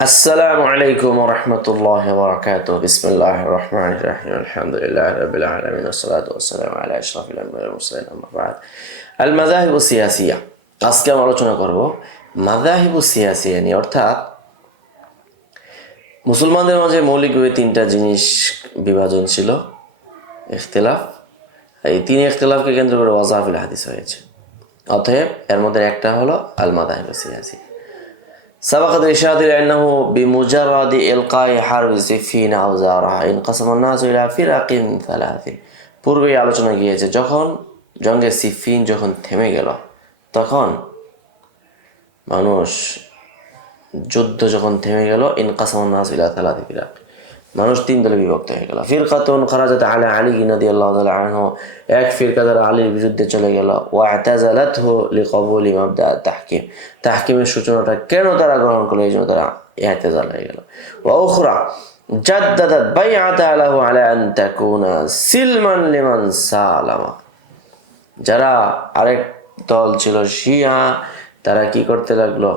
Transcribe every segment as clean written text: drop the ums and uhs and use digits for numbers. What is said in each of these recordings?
السلام عليكم ورحمة الله وبركاته. بسم الله الرحمن الرحيم. الحمد لله رب العالمين والصلاة والسلام على أشرف الأنبياء والمرسلين. أما بعد المذاهب السياسية আজকে আমরা আলোচনা করব মাযাহিব সিয়াসিয়া নিয়ে, অর্থাৎ মুসলমানদের মাঝে মৌলিকভাবে তিনটা জিনিস বিভাজন ছিল, ইখতিলাফ। এই তিন ইখতিলাফকে কেন্দ্র করে ওয়াজাফিল হাদিস হয়েছে। অতএব এর মধ্যে একটা হলো আল মাযাহিব সিয়াসিয়া। سبقت الإشارة إلى أنه بمجرد إلقاء حرب صفين أو زارها انقسم الناس إلى فرق ثلاث। পূর্বেই আলোচনা গিয়েছে, যখন জঙ্গে সিফিন যখন থেমে গেল, তখন মানুষ যুদ্ধ যখন থেমে গেল, ইনকাসাম নাস ইলা থালাতি ফিরাক, মানুষ তিন দলে বিভক্ত হয়ে গেল। ফিরকাতুন খারাজাত আলা আলী রাদিয়াল্লাহু তাআলা আনহু, এক ফিরকা যারা আলীর বিরুদ্ধে চলে গেল। ওয়া আতাযালাতহু লিকবুলি মাবদা তাহকিম, তাহকিমের সূচনাটা কেন তারা গ্রহণ করলো, এই জন্য তারা ইআতেজাল হয়ে গেল। ওয়া উখরা জাদ্দাদাত বাইআতা লাহু আলা আন তাকুনা সিলমান লিমান সালামা, যারা আরেক দল ছিল শিয়া, তারা কি করতে লাগলো,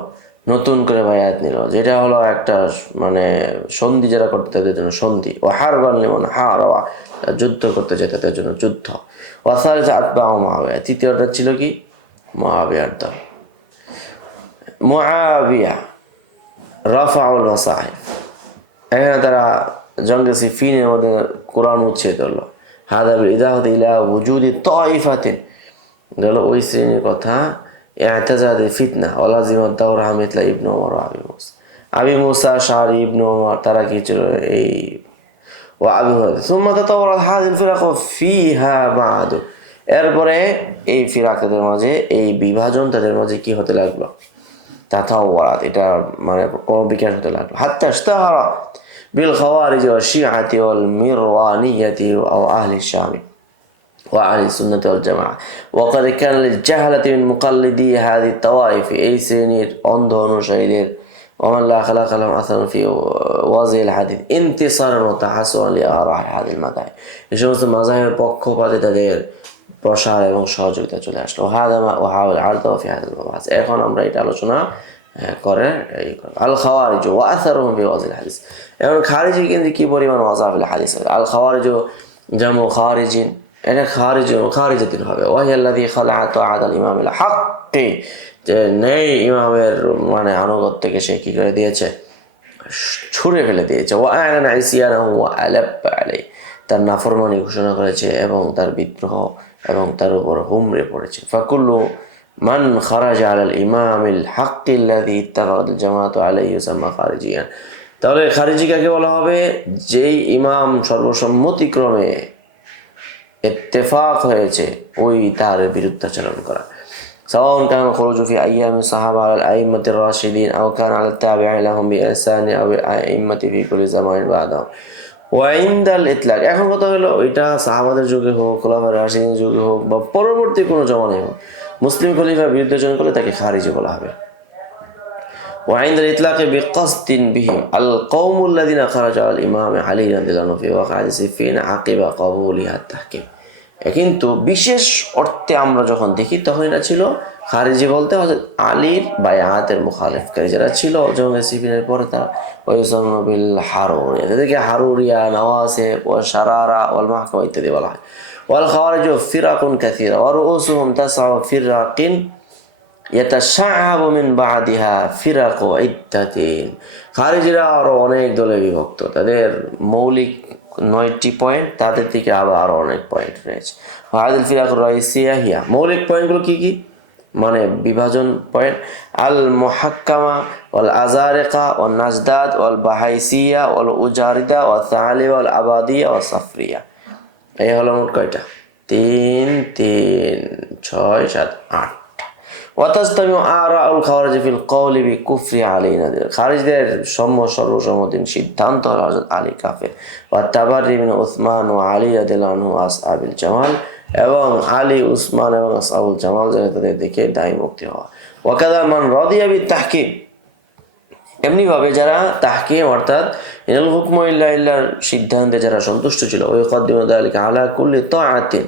নতুন করে বায়াত নিল, যেটা হলো একটা সন্ধি যারা করতে তাদের জন্য সন্ধি। ও হারবান লিমান হারাওয়া, যুদ্ধ করতে চায় তাদের জন্য যুদ্ধ। ওয়াসালিসা আতবাউ মুআবিয়া, তৃতীয়টা ছিল কি মুআবিয়ার দল। মুআবিয়া রাফাউল মাসাহিফ, এখানে তারা জঙ্গে সিফিনের মধ্যে কোরআন উচ্ছেদ করলো। হাদা বিল ইদাহাতি ইলা ওয়ুজুদি তাইফাতিন, গেল ওই শ্রেণীর কথা। اعتزاد ফিতনা ওয়ালাজিমাত দাওরা মিথলা ইবনে ওমর ওয়া আবি মুসা শারি ইবনে ওমর, তারা কি ছিল এই ওয়া আবি হুরায়রা। ثم تطورت هذه الفرق فيها بعد, এরপরে এই ফিরাকদের মাঝে এই বিভাজন তাদের মাঝে কি হতে লাগলো, তাতাওয়ারাত, এটা বিকাশ হতে লাগলো। হাত্তা ইশতাহারা বিল খাওয়ারিজ ওয়া শিআতি ওয়াল মিরওয়ানিয়্যাতি ওয়া আহলি শাম وأهل السنة والجماعة وقد كان للجهلة من مقلدي هذه الطوائف এই শ্রেণীর অন্ধ অনুসারীদের ومن لا خلاق لهم أثر في واضح الحديث انتصارا وتحسنا لآراء هذه المذاهب, এই সমস্ত মাযহাবের পক্ষপাতে তাদের প্রসার এবং সহযোগিতা চলে আসলো। هذا ما أحاول عرضه في هذا المبحث, এখন আমরা এটা আলোচনা করে আল খাওয়ারিজ ওয়া আসারুহুম ফি ওয়াজিল হাদিস। এখন খারিজি কিন্তু কি পরিমাণ ওয়াজাফিল হাদিস, আল খাওয়ারিজ জামু খারিজিন, এটা খারিজাতিন হবে। ওয়াহিয়াল্লাযী খালাআত আদাল ইমামিল হাক্কি, যে নেই ইমামের আনুগত্যকে সে কি করে দিয়েছে, ছুঁড়ে ফেলে দিয়েছে। ওয়া আ'লানা ইসয়ানাহু ওয়া আলাব্বা আলাইহি, তার নাফরমানি ঘোষণা করেছে এবং তার বিদ্রোহ এবং তার উপর হুমড়ে পড়েছে। ফাকুল্লু মান খারাজা আলাল ইমামিল হাক্কি আল্লাযী ইত্তাফাকাত আল জামাআতু আলাইহি ইউসাম্মা খারিজিয়ান। তাহলে খারিজি কাকে বলা হবে, যেই ইমাম সর্বসম্মতিক্রমে ইত্তেফাক হয়েছে ওই তার বিরুদ্ধাচরণ করা। সাওয়াউন কানা খুরুজু ফি আইয়ামি সাহাবা আল আইম্মাতির রাশিদিন আও কানা আল তাবিঈন লাহুম বিইহসান আও আইম্মাতি ফি কুল্লি জামানিন বাদাহুম ওয়া ইনদাল ইতলাক। এখন কথা হলো, ওইটা সাহাবাদের যুগে হোক, খোলাফায়ে রাশিদিনের যুগে হোক, বা পরবর্তী কোনো জমানায় হোক, মুসলিম খলিফা বিরুদ্ধাচরণ করলে তাকে খারিজি বলা হবে। وعند الإطلاق بقصد بهم القوم الذين خرجوا على الإمام علي رضي الله عنه في واقعة صفين عقب قبولها التحكيم। কিন্তু বিশেষ অর্থে আমরা যখন দেখি, তখন এটা ছিল খারিজি বলতে হযরত আলীর বায়াতের মুখালিফকারী যারা ছিল জঙ্গে সিফিনের পরে, তারা ওয়াইসামু বিল হারুরিয়া, তাদেরকে হারুরিয়া, নওয়াসিব ওয়া শারারা ওয়াল মাহকামা ইত্যাদি বলা হয়। ওয়াল খাওয়ারিজ ফিরাকুন কাসীরা ওয়া রুউসুহুম তাসআউ ফিরাকিন ইয়াতাশাআবু মিন বা'দিহা ফিরাকু ইদ্দাতিন। খারিজিরা আরো অনেক দলে বিভক্ত, তাদের মৌলিক 9টি পয়েন্ট, তাদের থেকে আরো অনেক পয়েন্ট রয়েছে। হাদিল ফিরাকুর রাইসিয়া হিয়া, মৌলিক পয়েন্টগুলো কি কি, বিভাজন পয়েন্ট: আল মুহাক্কামা ওয়াল আজারিকা ওয়াল নাজদাদ ওয়াল বাহাইসিয়া ওয়াল উজারিদা ওয়াল সালিবা ওয়াল আবাদিয়া ওয়াল সাফরিয়া। এই হলো মোট কয়টা, 3 3 6 7 8। ওয়াতাজতামিউ আরাউল খাওয়ারিজ ফিল কওলি বিকুফরি আলী, খারিজদের সর্বসম্মতির সিদ্ধান্ত হলো হযরত আলী কাফের। ওয়া তাবাররি মিন উসমান ওয়া আলী রাদিয়াল্লাহু আনহু আসহাবিল জামাল, এবং আলী, উসমান এবং আসহাবুল জামাল যারা তাদের দেখে দায়ী মুক্তি হওয়া। ওয়া কাযা মান রাদিয়া বিত তাহকিম, এমনি ভাবে যারা তাহকিম অর্থাৎ ইনাল হুকমু ইল্লা লিল্লাহর সিদ্ধান্তে যারা সন্তুষ্ট ছিল, ওয়া ইয়াকদ্দিমু যালিকা আলা কুল্লি তাআতিন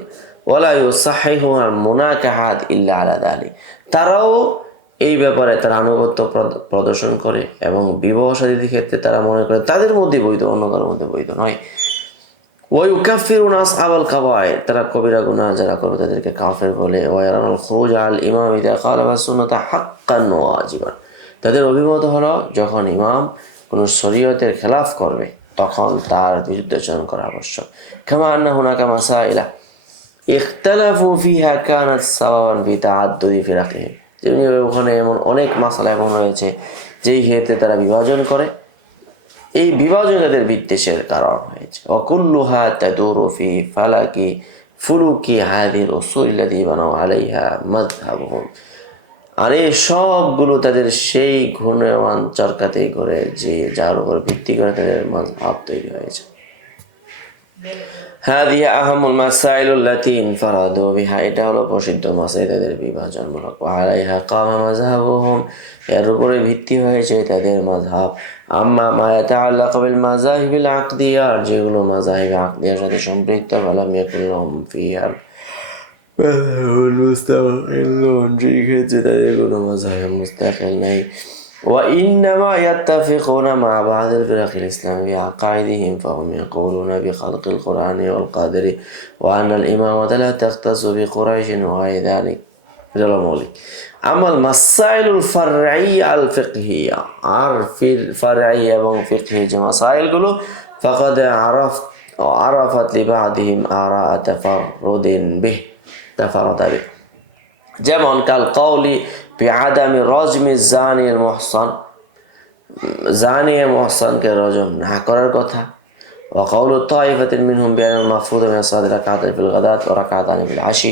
ওয়ালা ইউসাহিহু আল মুনাকাহাত ইল্লা আলা যালিক, তারাও এই ব্যাপারে তারা আনুগত্য প্রদর্শন করে এবং বিবাহ শাদীর ক্ষেত্রে তারা মনে করে তাদের মধ্যে বৈধ, অন্য কারোর মধ্যে বৈধ নয়। ওয়ায়ুকাফিরুনা আসহাবাল কাবায়ের, তারা কবিরা গুনাহ যারা করে তাদেরকে কাফের বলে। ওয়ায়ারানুল খুরুজ আল ইমাম ইযা খালাফা সুন্নাতা হাক্কান ওয়া ওয়াজিবান, তাদের অভিমত হলো যখন ইমাম কোন শরীয়তের খেলাফ করবে তখন তার বিরুদ্ধাচরণ করা আবশ্যক। কামা আন্না হুনাকা মাসাইলা ইখতালাফু ফিহা কানাত সাওয়াবান ফি তাআদ্দুদি ফিরাকিহিম, যেমনি ওখানে এমন অনেক মাসালা এমন রয়েছে যেই ক্ষেত্রে তারা বিভাজন করে, এই বিভাজন তাদের বিদ্বেষের কারণ হয়েছে। ওয়াকুল্লুহা তাদুরু ফি ফালাকি ফুলুকি হাদিল উসুলিল্লাতী বানাউ আলাইহা মাযহাবুহুম, আর এই সবগুলো তাদের সেই ঘূর্ণয়মান চরকাতেই করে যে যার উপর ভিত্তি করে তাদের মাযহাব তৈরি হয়েছে। হাদিহি আহামুল মাসাইলুল্লাতী ইনফারাদু বিহা, এটা হলো প্রসিদ্ধ মাসাইল তাদের বিভাজনমূলক। ওয়া আলাইহা কামা মাযহাবুহুম, এর উপরে ভিত্তি হয়েছে তাদের মাযহাব। আম্মা মা ইয়াতাআল্লাকু বিল মাযাহিবিল আকদিয়া, যেগুলো মাযাহিব আকদিয়ার সাথে সম্পৃক্ত, ফালাম ইয়াকুন লাহুম ফিহা মুস্তাকিলুন, যেই ক্ষেত্রে তাদের কোনো মাযহাব মুস্তাকিল নাই। وإنما يتفقون مع بعض الفرق الإسلامية في عقائدهم، فهم يقولون بخلق القرآن والقدر وأن الإمامة لا تختص بقريش وغير ذلك. أما المسائل الفرعية الفقهية في الفرعية وفقه مسائل كله فقد عرفت لبعضهم آراء تفرد به، যেমন কাল কওলি বিআদামি রাজমি জানিল মুহসান, জানিয়ে মুহসানকে রজম না করার কথা। ওয়া কওলু তাইফাতিন মিনহুম বিআনাল মাফরুদ মিন সালাতি রাকাতান ফিল গাদাত ওয়া রাকাতান ফিল আশি,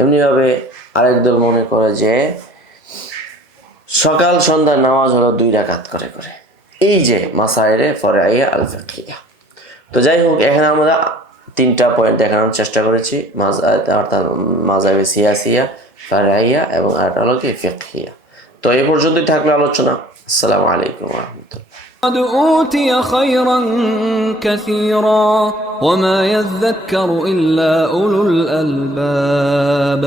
এমনিভাবে আরেক দল মনে করে যে সকাল সন্ধ্যার নামাজ হলো 2 রাকাত করে করে। এই যে মাসাইলে ফরআইয়া আল ফিকহিয়া। তো যাই হোক, এখানে আমরা 3টা পয়েন্ট দেখানোর চেষ্টা করেছি, অর্থাৎ মাযহাবে সিয়াসিয়া, ফারআইয়া এবং আরেকটা হলো কি ফিকহিয়া। তো এই পর্যন্তই থাকলো আলোচনা। আসসালামু আলাইকুম ওয়া রাহমাতুল্লাহ। قد أوتي خيرا كثيرا وما يذكر إلا أولو الألباب.